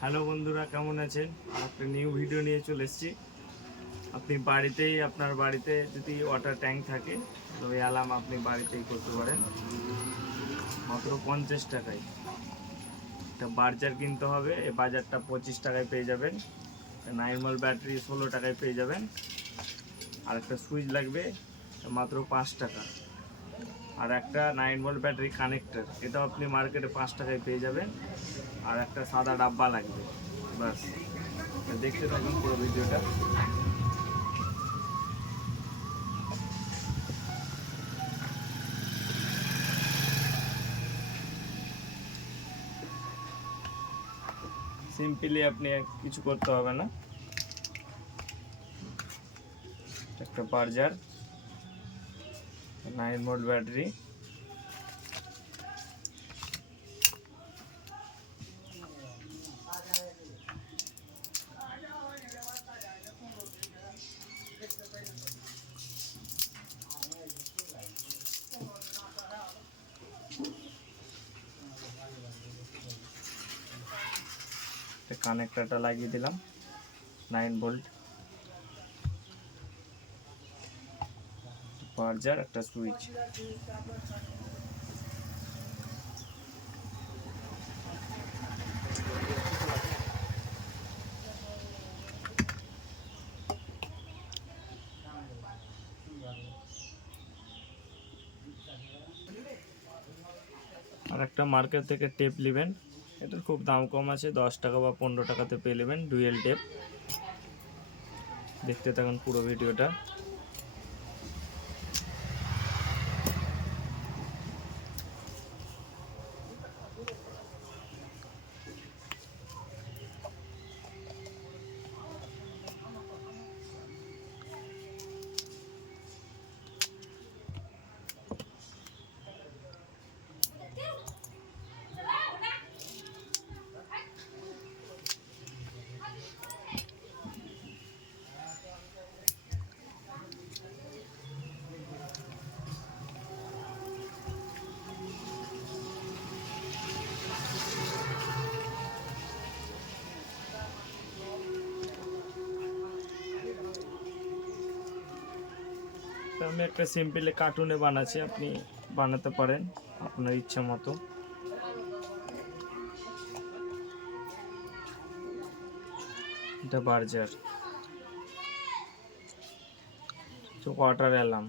Hello বন্ধুরা, কেমন আছেন? একটা নিউ ভিডিও নিয়ে চলে এসেছি। আপনি বাড়িতেই, আপনার বাড়িতে যদি ওয়াটার ট্যাঙ্ক থাকে তবে অ্যালার্ম আপনি বাড়িতেই করতে পারেন। মাত্র পঞ্চাশ টাকায়। একটা বার্জার কিনতে হবে, এই বাজারটা পঁচিশ টাকায় পেয়ে যাবেন। নাইনমল ব্যাটারি ষোলো টাকায় পেয়ে যাবেন। আর একটা সুইচ লাগবে, মাত্র পাঁচ টাকা। আর একটা নাইন ভোল্ট ব্যাটারি কানেক্টর এটাও আপনি মার্কেটে পাঁচ টাকায় পেয়ে যাবেন। আর একটা সাদা ডাব্বা লাগবে বাস দেখতে থাকুন পুরো ভিডিওটা। সিম্পলি আপনি কিছু করতে হবে না। একটা বার্জার নাইন ভোল্ট ব্যাটারি কানেক্টরটা লাগিয়ে দিলাম নাইন ভোল্ট চার্জার একটা সুইচ। আর একটা মার্কেট থেকে টেপ নেবেন। এটার খুব দাম কম আছে, দশ টাকা বা পনেরো টাকাতে পেয়ে নেবেন, ডুয়েল টেপ। দেখতে থাকুন পুরো ভিডিওটা। আমি একটা সিম্পলি কার্টুনে বানাচ্ছি, আপনি বানাতে পারেন, আপনার ইচ্ছা মতো। এটা বার্জার তো ওয়াটার অ্যালার্ম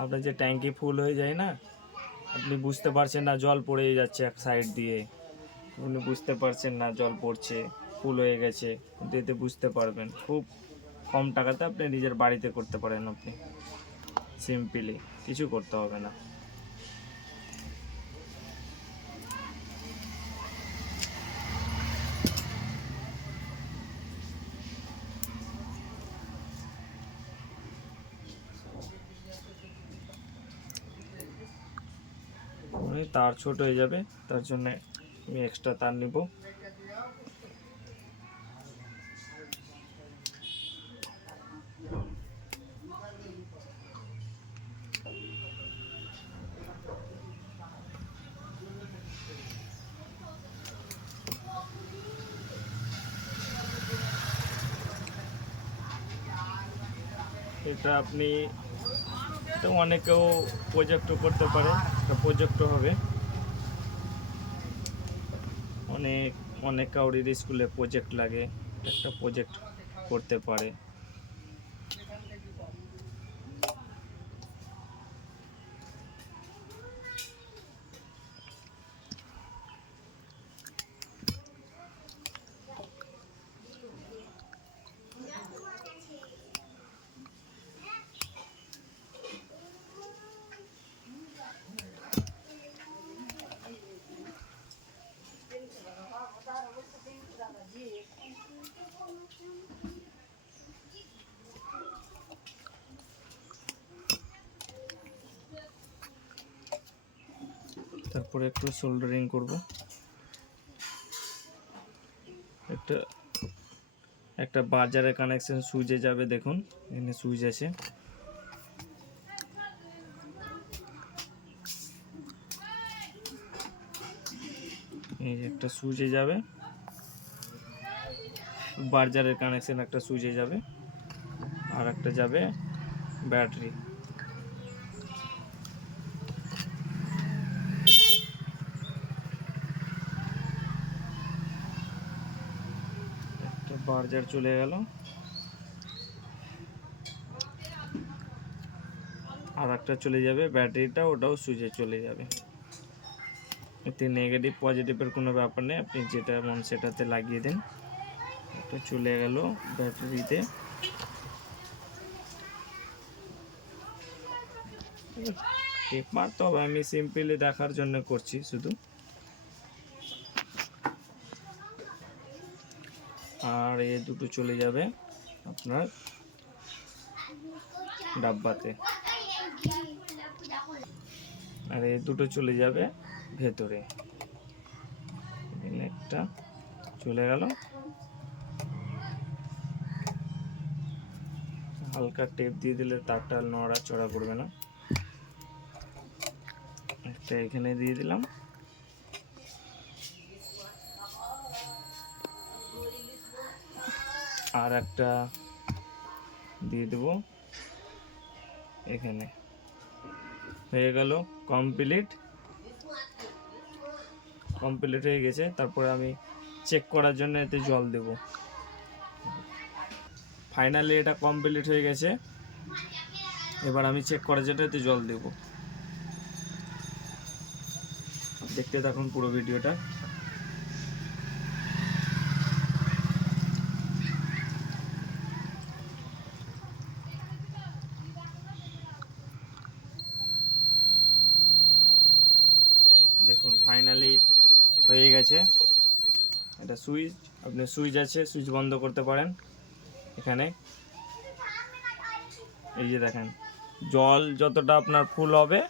আপনার যে ট্যাঙ্কি ফুল হয়ে যায় না, আপনি বুঝতে পারছেন না জল পড়ে যাচ্ছে এক সাইড দিয়ে। আপনি বুঝতে পারছেন না জল পড়ছে ফুল হয়ে গেছে কিন্তু এতে বুঝতে পারবেন। খুব কম টাকাতে আপনি নিজের বাড়িতে করতে পারেন আপনি। সিম্পলি কিছু করতে হবে না। তার ছোট হয়ে যাবে, তার জন্য আমি এক্সট্রা তার নিব। এটা আপনি অনেকেও প্রজেক্ট করতে পারে, একটা প্রজেক্ট হবে। অনেক অনেক কাউরির স্কুলে প্রজেক্ট লাগে, একটা প্রজেক্ট করতে পারে। তারপরে একটু সোল্ডারিং করব। একটা একটা বাজারে কানেকশন সুইচে যাবে দেখুন, এখানে সুইচ আছে। এই যে একটা সুইচে যাবে। বার্জারের কানেকশন একটা সুইচে যাবে। আর একটা যাবে ব্যাটারি বার্জার চলে গেল। আর একটা চলে যাবে, ব্যাটারিটা ওটাও সুইচে চলে যাবে। এতে নেগেটিভ পজিটিভের কোনো ব্যাপার নেই, আপনি যেটা মন সেটাতে লাগিয়ে দিন। এটা চলে গেল ব্যাটারিতে। টেপ মারতে হবে, আমি সিম্পলি দেখার জন্য করছি শুধু। আর এ দুটো চলে যাবে আপনার ডাব্বাতে। আর এই দুটো চলে যাবে ভেতরে। একটা চলে গেল। হালকা টেপ দিয়ে দিলে তারটা নড়া চড়া করবে না। একটা এখানে দিয়ে দিলাম। আর একটা দিয়ে দেবো। এখানে। হয়ে গেল কমপ্লিট কমপ্লিট হয়ে গেছে। তারপরে আমি চেক করার জন্য এতে জল দেব। ফাইনালি এটা কমপ্লিট হয়ে গেছে। এবার আমি চেক করার জন্য এতে জল দেব। দেখতে থাকুন পুরো ভিডিওটা দেখুন ফাইনালি হয়ে গেছে। এটা সুইচ। আপনি সুইচ আছে, সুইচ বন্ধ করতে পারেন এখানে। এই যে দেখেন, জল যতটা আপনার ফুল হবে,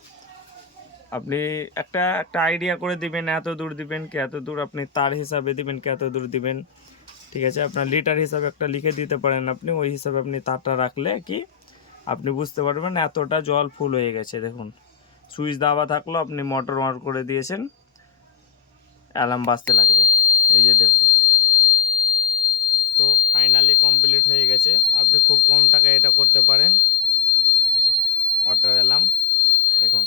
আপনি একটা একটা আইডিয়া করে দিবেন, এত দূর দিবেন কি, এত দূর আপনি তার হিসাবে দিবেন কি, এত দূর দিবেন। ঠিক আছে, আপনার লিটার হিসাবে একটা লিখে দিতে পারেন আপনি, ওই হিসাবে আপনি তারটা রাখলে কি, আপনি বুঝতে পারবেন এতটা জল ফুল হয়ে গেছে, দেখুন। সুইচ দাবা থাকল, আপনি মোটর অন করে দিয়েছেন। অ্যালার্ম বাজতে লাগবে। এই যে দেখুন। তো ফাইনালি কমপ্লিট হয়ে গেছে। আপনি খুব কম টাকায় এটা করতে পারেন। Auto alarm. এখন